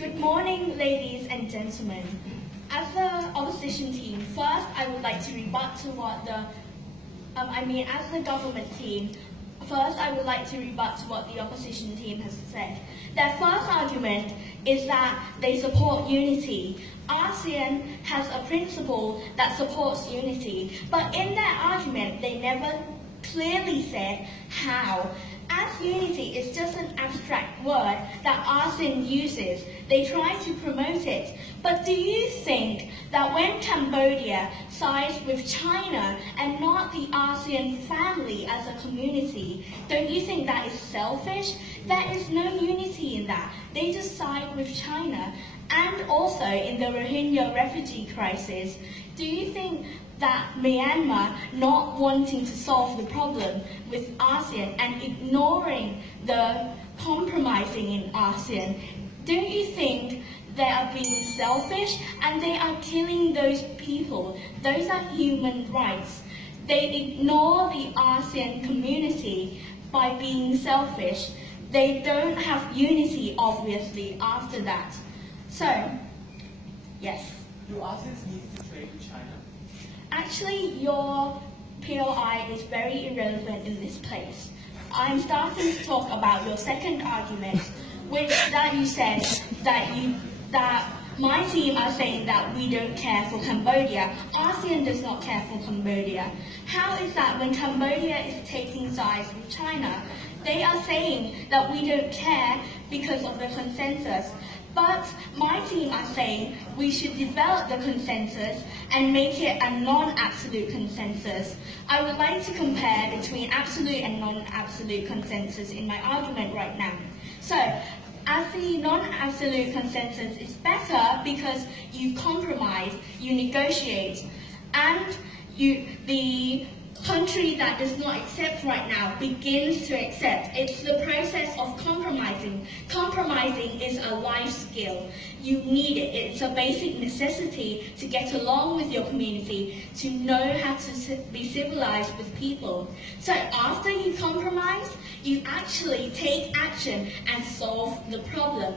Good morning, ladies and gentlemen. As the opposition team, first I would like to rebut to what as the government team, first I would like to rebut to what the opposition team has said. Their first argument is that they support unity. ASEAN has a principle that supports unity, but in their argument they never clearly said how. As unity is just an abstract word that ASEAN uses, they try to promote it. But do you think that when Cambodia sides with China and not the ASEAN family as a community, don't you think that is selfish? There is no unity in that. They just side with China. And also in the Rohingya refugee crisis, do you think that Myanmar not wanting to solve the problem with ASEAN and ignoring the compromising in ASEAN, don't you think they are being selfish and they are killing those people? Those are human rights. They ignore the ASEAN community by being selfish. They don't have unity, obviously, after that. So, yes. Do ASEAN need to trade with China? Actually, your POI is very irrelevant in this place. I'm starting to talk about your second argument, which that you said that my team are saying that we don't care for Cambodia. ASEAN does not care for Cambodia. How is that when Cambodia is taking sides with China? They are saying that we don't care because of the consensus. But my team are saying we should develop the consensus and make it a non-absolute consensus. I would like to compare between absolute and non-absolute consensus in my argument right now. So, as the non-absolute consensus is better because you compromise, you negotiate, and the country that does not accept right now begins to accept. It's the process of compromising. Compromising is a life skill. You need it. It's a basic necessity to get along with your community, to know how to be civilized with people. So after you compromise, you actually take action and solve the problem.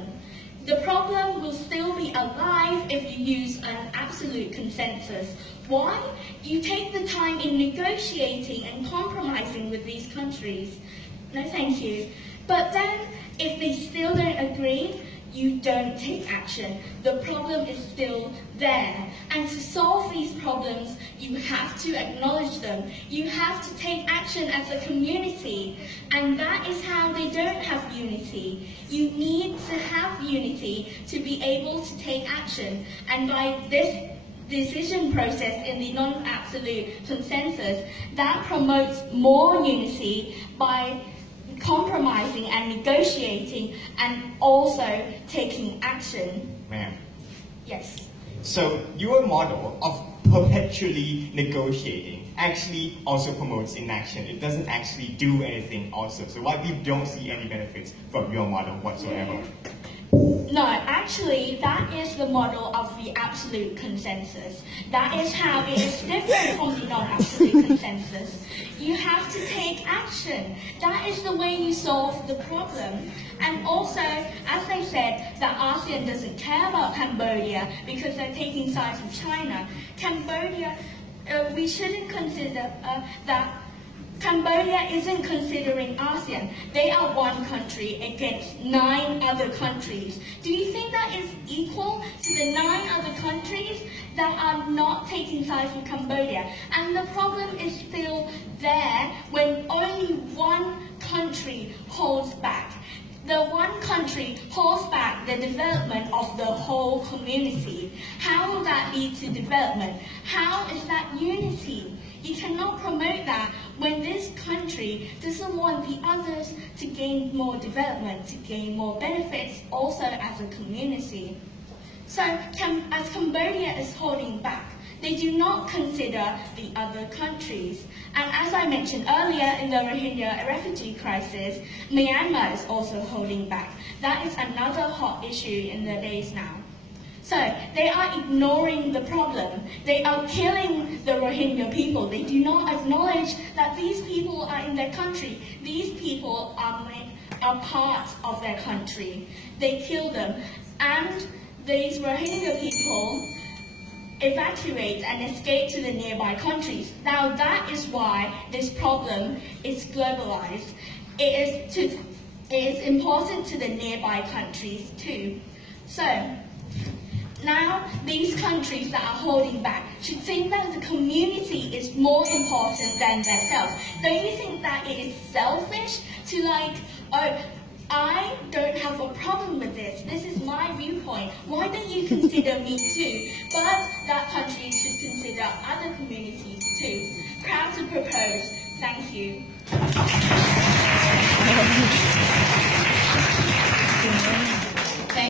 The problem will still be alive if you use an absolute consensus. Why? You take the time in negotiating and compromising with these countries. No, thank you. But then, if they still don't agree, you don't take action. The problem is still there. And to solve these problems, you have to acknowledge them. You have to take action as a community. And that is how they don't have unity. You need to have unity to be able to take action. And by this decision process in the non-absolute consensus, that promotes more unity by compromising and negotiating and also taking action. Ma'am. Yes. So your model of perpetually negotiating actually also promotes inaction. It doesn't actually do anything also. So why we don't see any benefits from your model whatsoever? No, actually, that is the model of the absolute consensus. That is how it is different from the non-absolute consensus. You have to take action. That is the way you solve the problem. And also, as they said, that ASEAN doesn't care about Cambodia because they're taking sides with China. Cambodia, we shouldn't consider that Cambodia isn't considering ASEAN. They are one country against 9 other countries. Do you think that is equal to the 9 other countries that are not taking sides with Cambodia? And the problem is still there when only one country holds back. The one country holds back the development of the whole community. How will that lead to development? How is that unity? You cannot promote that when this country doesn't want the others to gain more development, to gain more benefits, also as a community. So, as Cambodia is holding back, they do not consider the other countries. And as I mentioned earlier in the Rohingya refugee crisis, Myanmar is also holding back. That is another hot issue in the days now. So they are ignoring the problem. They are killing the Rohingya people. They do not acknowledge that these people are in their country. These people are part of their country. They kill them. and these Rohingya people evacuate and escape to the nearby countries. Now that is why this problem is globalized. It is important to the nearby countries too. So now these countries that are holding back should think that the community is more important than themselves. Don't you think that it is selfish to oh, I don't have a problem with this. This is my viewpoint. Why don't you consider me too? But that country should consider other communities too. Proud to propose. Thank you.